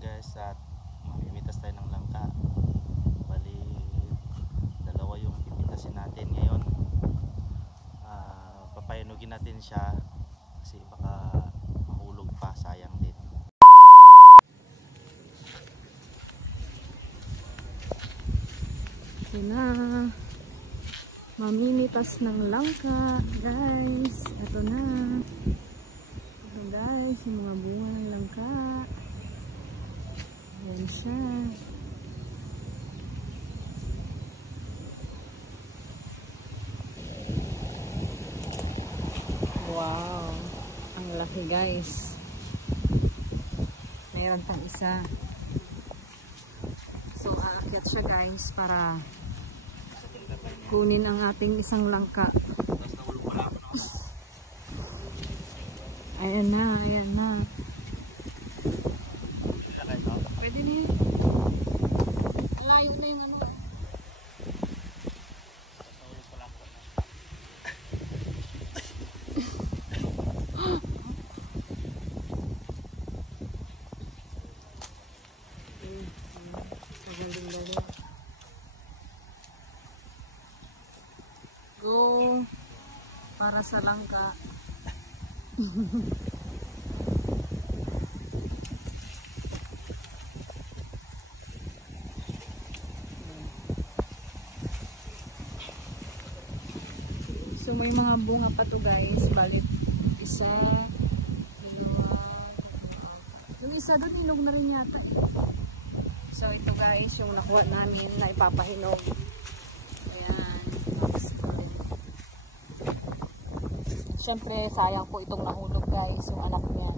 guys at mamimitas tayo ng langka. Bali dalawa yung pipitasin natin ngayon. Papayunugin natin siya kasi baka mahulog pa, sayang din. Ito na, mamimitas ng langka guys. Ito na. Ito guys, yung mga bunga ng langka. Ayan siya. Wow, ang laki guys. Mayroon pang isa. So aakyat siya guys para kunin ang ating isang langka. Ayan na, ayan na. Pwede na yun. Layo na yung ano. Go para sa langka. So may mga bunga pa to guys. Balik isa, dalawa, yung isa doon hinog na rin yata. So ito guys yung nakuha namin na ipapahinog. Ayan. Siyempre sayang po itong nahulog guys, yung anak niya.